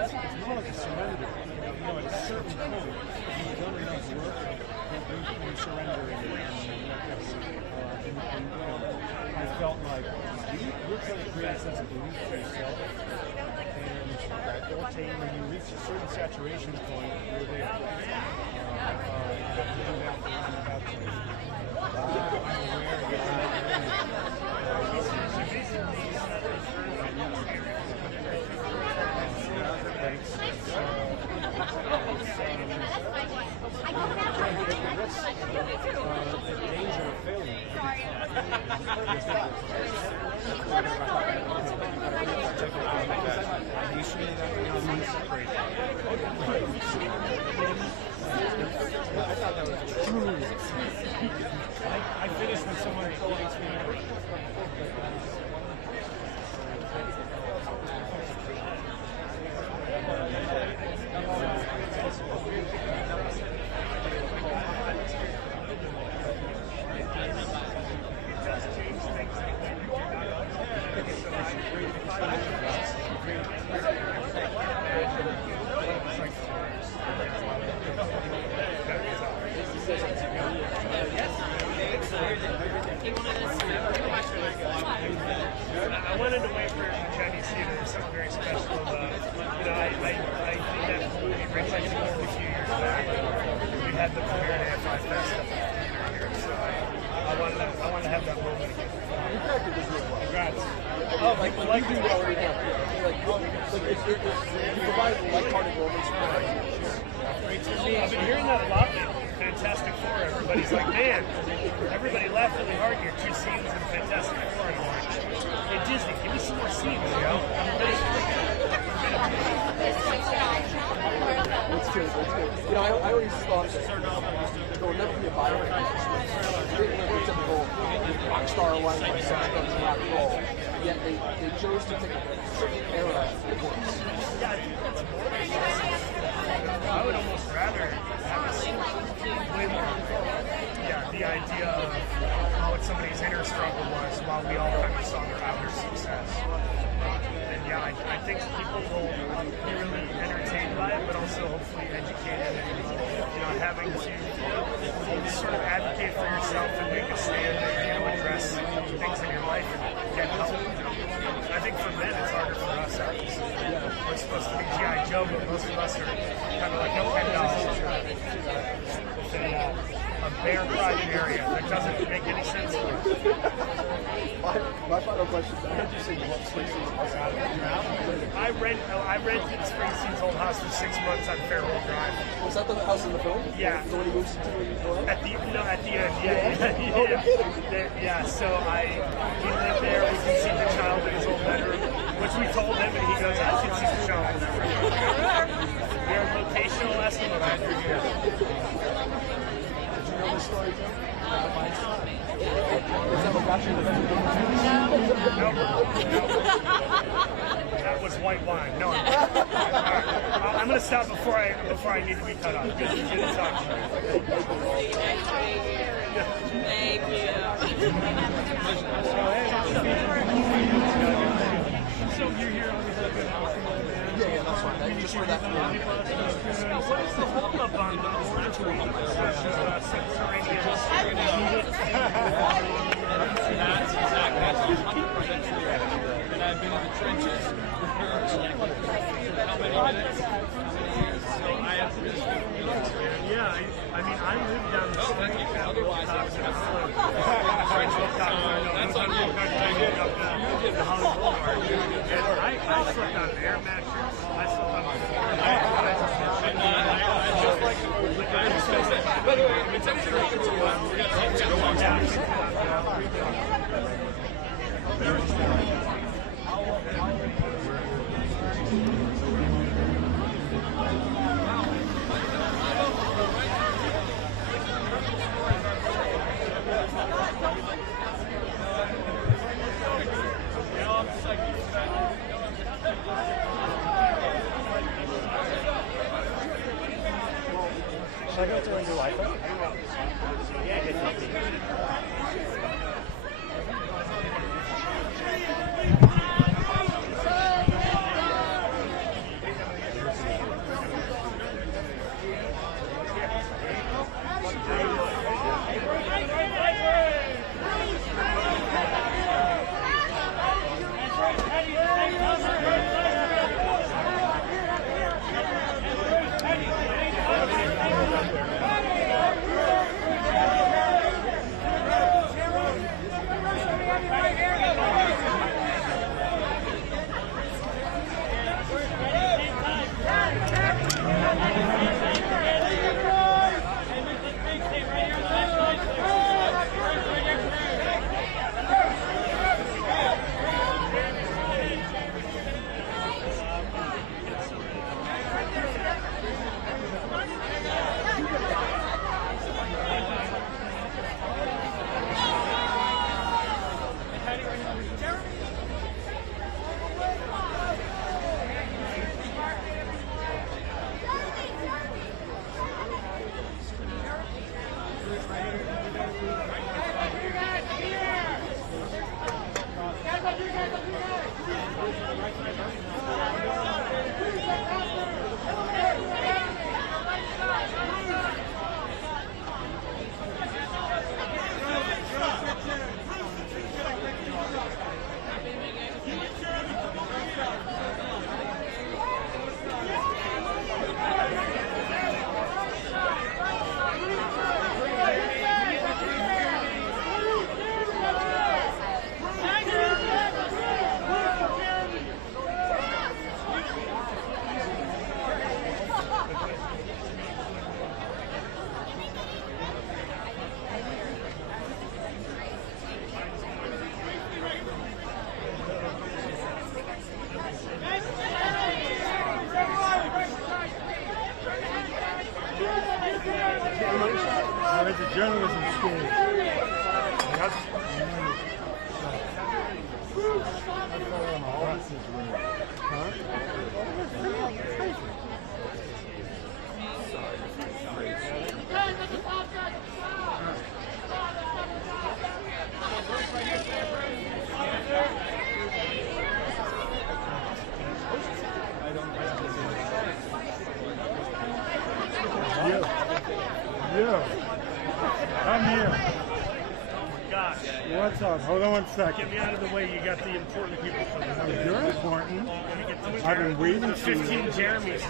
It's more like a serenity. You know, at a certain point, you've done enough work, you surrender and I felt like you're trying to create a sense of belief for yourself. And ultimately, when you reach a certain saturation point, you're there. check out the history of that. I thought that was truly. I finished with someone who likes me. I wanted to wait for Chinese theater. There's something very special about, I did that movie, Rich I did a few years back. We had the premiere at AFI Fest at the theater here, so I wanted to have that moment again. Congrats. Oh, like you already have. You provide lighthearted moments. I've been hearing that a lot lately. Fantastic Four, everybody's like, man, everybody laughed really hard here. 2 scenes in Fantastic Four, and I'm like, hey Disney, give me some more scenes, you know? That's good, that's good. You know, I always thought that there would never be a biopic. It's typical rock star life, like such rock and roll. Yet they chose to take a certain era of works. Yeah, I think that's more. I would almost rather have a way more. Yeah, the idea of what somebody's inner struggle was while we all kind of saw their outer success. And yeah, I think people will be really entertained by it, but also hopefully educated and having to sort of advocate for yourself and make a stand and address things in your life and get help. I think for men it's harder for us. We're supposed to be G.I. Joe, but most of us are kind of like $10 within a bare private area that doesn't make any sense to us. My final question is, I heard you say you love Springsteen's house out of your album. I rented Springsteen's old house for 6 months on Fairwell Drive. Was that the house in the film? Yeah. The one he moves into in the At the end, yeah. So we lived there. We can see the child in his old bedroom, which we told him, and he goes, I should see the child in that room. We're a locational estimate after here. Did you know this story, Joe? Was that what got you in the That was white wine. No, I'm going to stop before I need to be cut off. Good to talk to you. Thank you. So you're here on the Yeah, that's fine. Just for that. What is the holdup on the order to subterranean? That's exactly 100% true. And I've been in the trenches for how many minutes? How many years? So I have to really Yeah, I mean, I live down the street. Otherwise, That's on you. The Hollywood Boulevard. And I slept on an air mattress. I slept on my floor. By the way, it's actually really good to we're going to take a long time. Should I go to a new iPhone? Journalism school. That's I'm here. Gosh. What's up? Hold on one second. Get me out of the way. You got the important people for this. You're important. Let me get those I've been waiting the for you. 15 Jeremys.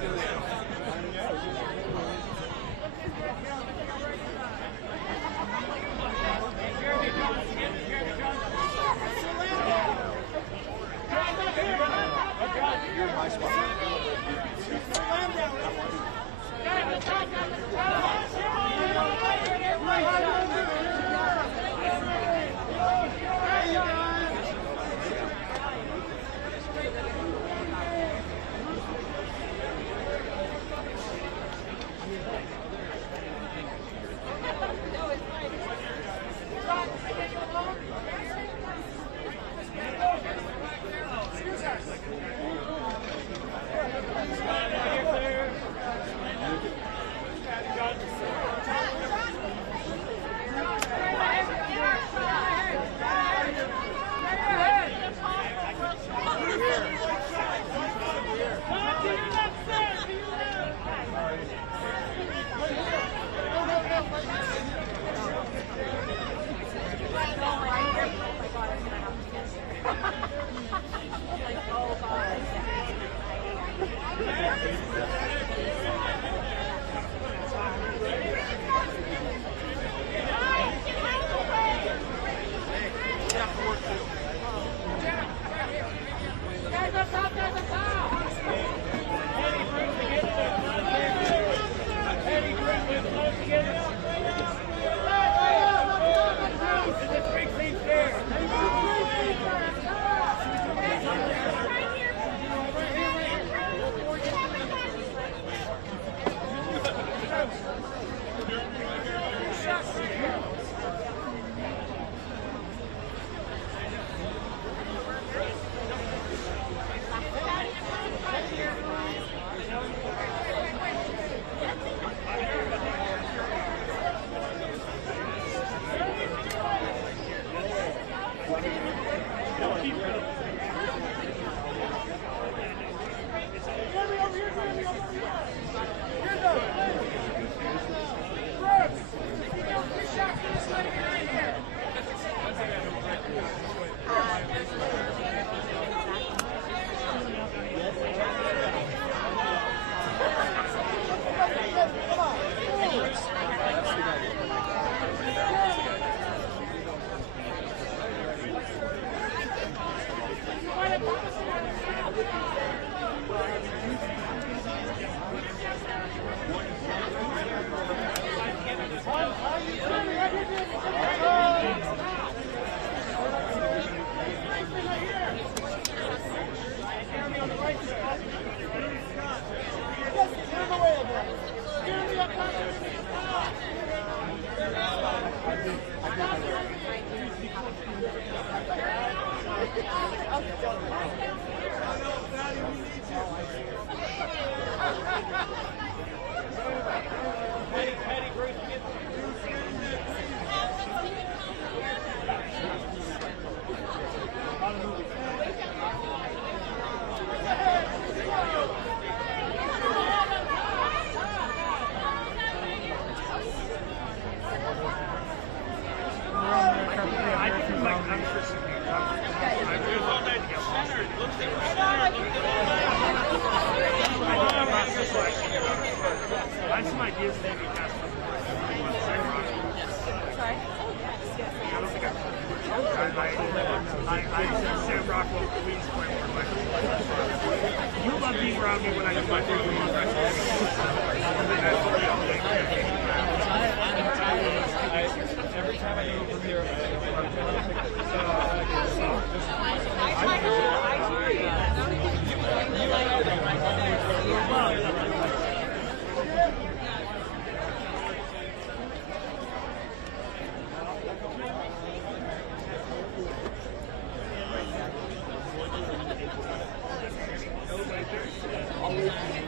I'll wait for you.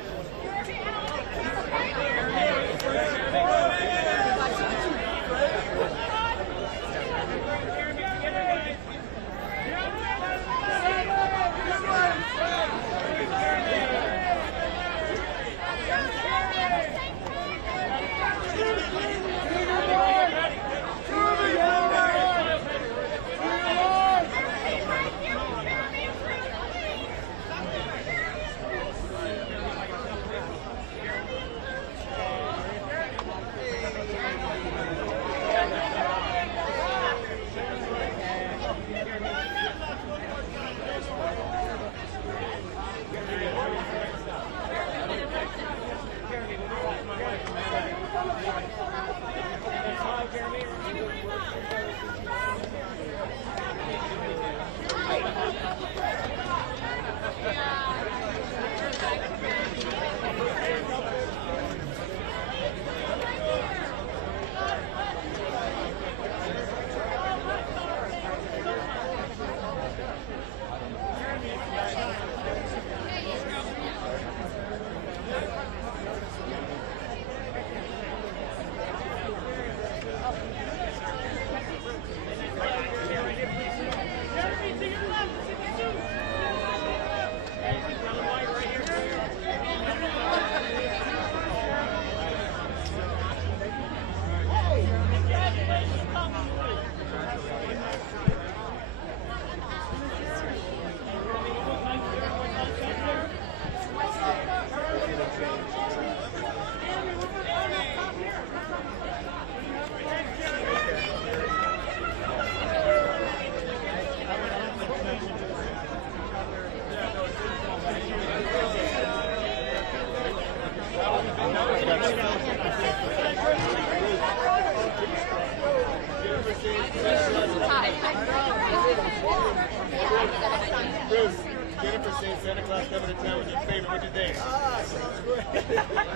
Bruce, Jennifer saying Santa Claus coming to town was your favorite. What do you think?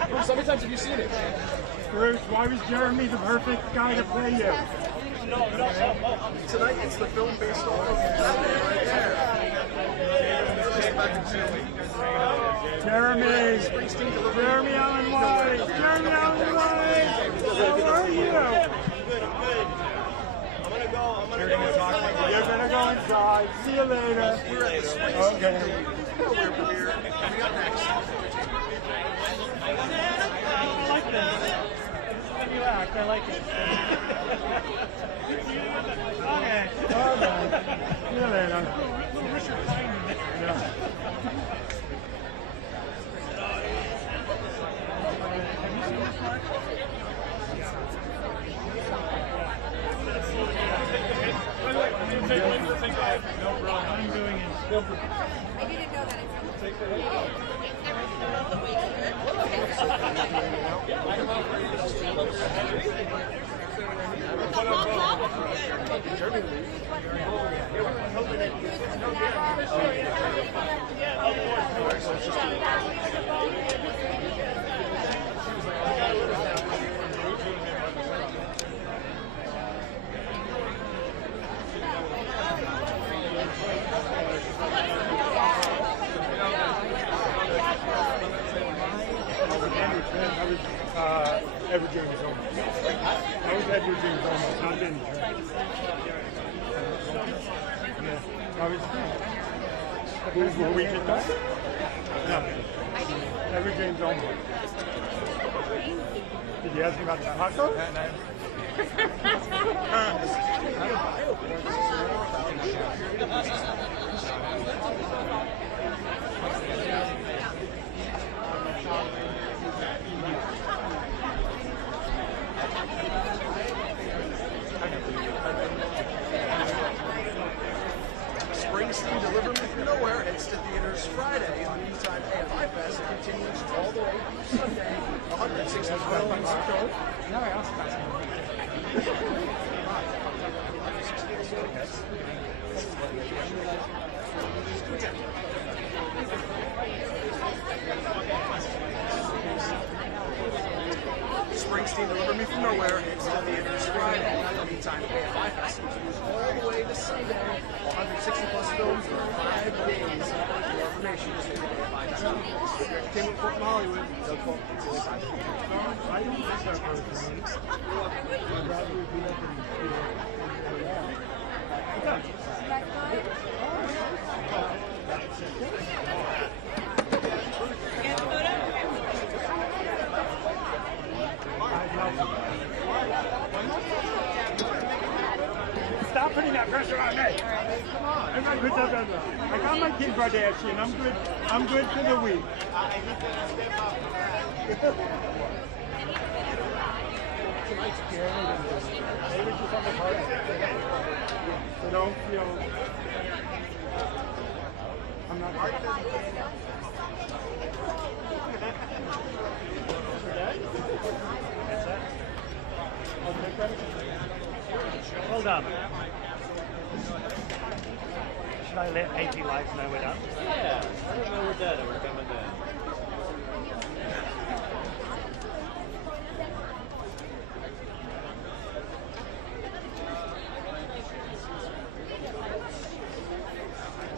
Bruce, how many times have you seen it? Bruce, why was Jeremy the perfect guy to play you? Tonight it's the film based off of right there. Jeremy! Jeremy Allen White! Jeremy Allen White! How are you? Good, I'm good. You're gonna go inside. See you later. We're at the Springsteen Okay. premiere coming up next. I like this. When you act, I like it. Okay. All right. See you later. Yeah. I'm doing it. I didn't know that. Edward James almost. I was Edward James almost, not Benny. Yeah, I was. Were we just done? No. Edward James almost. Did you ask me about the taco? Springsteen, Deliver Me From Nowhere heads to theaters Friday. In the meantime, AFI Fest continues all the way through Sunday. 165 minutes to go. Now I asked about Springsteen, Deliver Me From Nowhere heads to theaters Friday. In the meantime, AFI Fest continues all the way to Sunday. 160 plus films in 5 days. For more information, just visit AFI.com. Came from Hollywood. I don't think that personally. I'd rather be up Stop putting that pressure on me. I'm not good. I got my Kim Kardashian. I'm good for the week. Tonight's pyramid. They were just on the party. So don't feel. I'm not. That's it. Well done. Should I let AP Lives know we're done? Yeah, I don't know we're done and we're coming down.